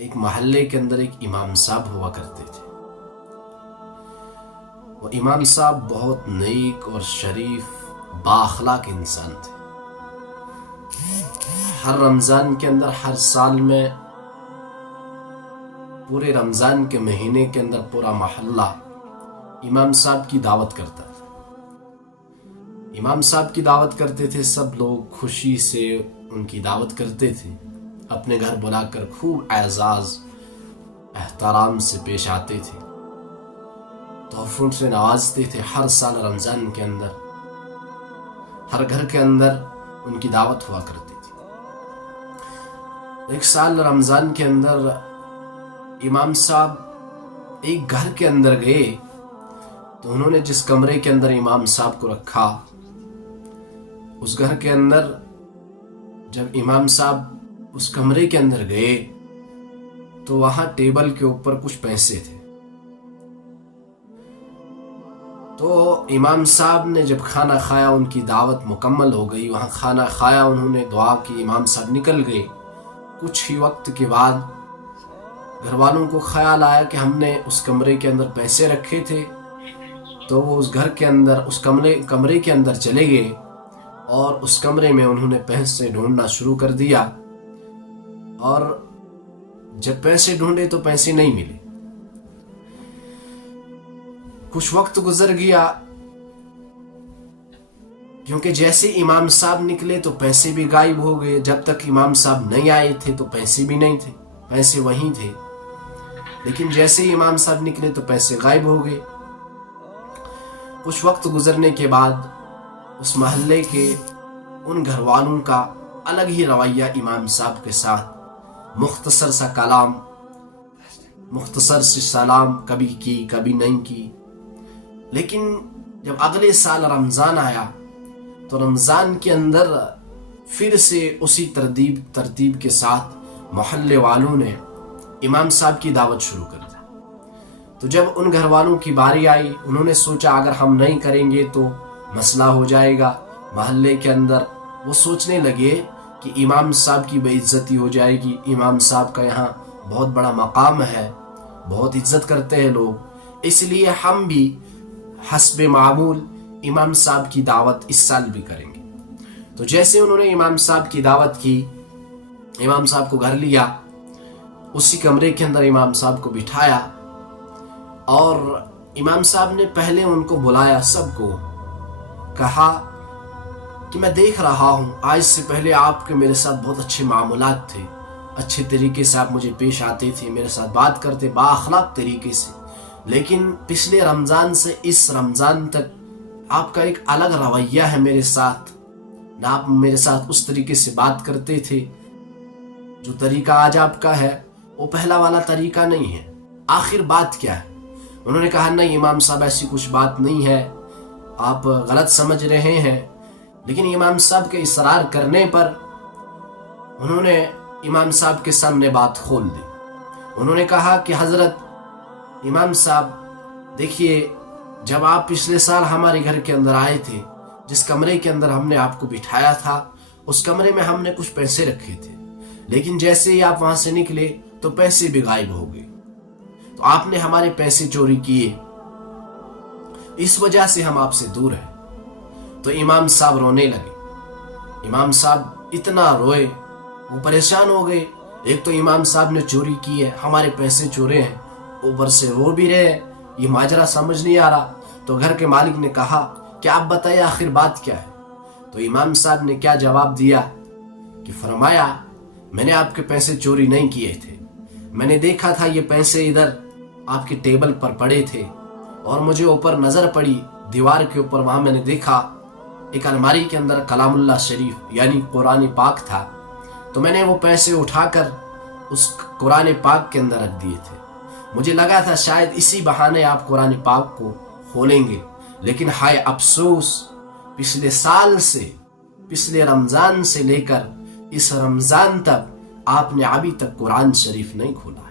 ایک محلے کے اندر ایک امام صاحب ہوا کرتے تھے۔ وہ امام صاحب بہت نیک اور شریف بااخلاق انسان تھے۔ ہر رمضان کے اندر، ہر سال میں، پورے رمضان کے مہینے کے اندر پورا محلہ امام صاحب کی دعوت کرتا تھا۔ امام صاحب کی دعوت کرتے تھے، سب لوگ خوشی سے ان کی دعوت کرتے تھے، اپنے گھر بلا کر خوب اعزاز احترام سے پیش آتے تھے، تحفوں سے نوازتے تھے۔ ہر سال رمضان کے اندر ہر گھر کے اندر ان کی دعوت ہوا کرتی تھی۔ ایک سال رمضان کے اندر امام صاحب ایک گھر کے اندر گئے تو انہوں نے جس کمرے کے اندر امام صاحب کو رکھا، اس گھر کے اندر جب امام صاحب اس کمرے کے اندر گئے تو وہاں ٹیبل کے اوپر کچھ پیسے تھے۔ تو امام صاحب نے جب کھانا کھایا، ان کی دعوت مکمل ہو گئی، وہاں کھانا کھایا، انہوں نے دعا کی، امام صاحب نکل گئے۔ کچھ ہی وقت کے بعد گھر والوں کو خیال آیا کہ ہم نے اس کمرے کے اندر پیسے رکھے تھے، تو وہ اس گھر کے اندر، اس کمرے کے اندر چلے گئے اور اس کمرے میں انہوں نے پیسے ڈھونڈنا شروع کر دیا، اور جب پیسے ڈھونڈے تو پیسے نہیں ملے۔ کچھ وقت گزر گیا، کیونکہ جیسے امام صاحب نکلے تو پیسے بھی غائب ہو گئے، جب تک امام صاحب نہیں آئے تھے تو پیسے بھی نہیں تھے، پیسے وہیں تھے، لیکن جیسے ہی امام صاحب نکلے تو پیسے غائب ہو گئے۔ کچھ وقت گزرنے کے بعد اس محلے کے ان گھر والوں کا الگ ہی رویہ امام صاحب کے ساتھ، مختصر سا کلام، مختصر سی سلام، کبھی کی کبھی نہیں کی۔ لیکن جب اگلے سال رمضان آیا تو رمضان کے اندر پھر سے اسی ترتیب کے ساتھ محلے والوں نے امام صاحب کی دعوت شروع کر دی۔ تو جب ان گھر والوں کی باری آئی، انہوں نے سوچا اگر ہم نہیں کریں گے تو مسئلہ ہو جائے گا محلے کے اندر۔ وہ سوچنے لگے کہ امام صاحب کی بے عزتی ہو جائے گی، امام صاحب کا یہاں بہت بڑا مقام ہے، بہت عزت کرتے ہیں لوگ، اس لیے ہم بھی حسب معمول امام صاحب کی دعوت اس سال بھی کریں گے۔ تو جیسے انہوں نے امام صاحب کی دعوت کی، امام صاحب کو گھر لیا، اسی کمرے کے اندر امام صاحب کو بٹھایا، اور امام صاحب نے پہلے ان کو بلایا، سب کو کہا کہ میں دیکھ رہا ہوں آج سے پہلے آپ کے میرے ساتھ بہت اچھے معاملات تھے، اچھے طریقے سے آپ مجھے پیش آتے تھے، میرے ساتھ بات کرتے بااخلاق طریقے سے، لیکن پچھلے رمضان سے اس رمضان تک آپ کا ایک الگ رویہ ہے میرے ساتھ، نہ آپ میرے ساتھ اس طریقے سے بات کرتے تھے، جو طریقہ آج آپ کا ہے وہ پہلا والا طریقہ نہیں ہے، آخر بات کیا ہے؟ انہوں نے کہا نہیں امام صاحب ایسی کچھ بات نہیں ہے، آپ غلط سمجھ رہے ہیں۔ لیکن امام صاحب کے اصرار کرنے پر انہوں نے امام صاحب کے سامنے بات کھول دی۔ انہوں نے کہا کہ حضرت امام صاحب دیکھیے، جب آپ پچھلے سال ہمارے گھر کے اندر آئے تھے، جس کمرے کے اندر ہم نے آپ کو بٹھایا تھا، اس کمرے میں ہم نے کچھ پیسے رکھے تھے، لیکن جیسے ہی آپ وہاں سے نکلے تو پیسے بھی غائب ہو گئے، تو آپ نے ہمارے پیسے چوری کیے، اس وجہ سے ہم آپ سے دور ہیں۔ تو امام صاحب رونے لگے، امام صاحب اتنا روئے، وہ پریشان ہو گئے، ایک تو امام صاحب نے چوری کی ہے، ہمارے پیسے چورے ہیں، اوپر سے رو بھی رہے ہیں، یہ ماجرا سمجھ نہیں آ رہا۔ تو گھر کے مالک نے کہا کہ آپ بتائیے آخر بات کیا ہے؟ تو امام صاحب نے کیا جواب دیا کہ فرمایا میں نے آپ کے پیسے چوری نہیں کیے تھے، میں نے دیکھا تھا یہ پیسے ادھر آپ کے ٹیبل پر پڑے تھے، اور مجھے اوپر نظر پڑی دیوار کے اوپر، وہاں میں نے دیکھا ایک الماری کے اندر کلام اللہ شریف یعنی قرآن پاک تھا، تو میں نے وہ پیسے اٹھا کر اس قرآن پاک کے اندر رکھ دیے تھے، مجھے لگا تھا شاید اسی بہانے آپ قرآن پاک کو کھولیں گے، لیکن ہائے افسوس، پچھلے سال سے، پچھلے رمضان سے لے کر اس رمضان تک آپ نے ابھی تک قرآن شریف نہیں کھولا ہے۔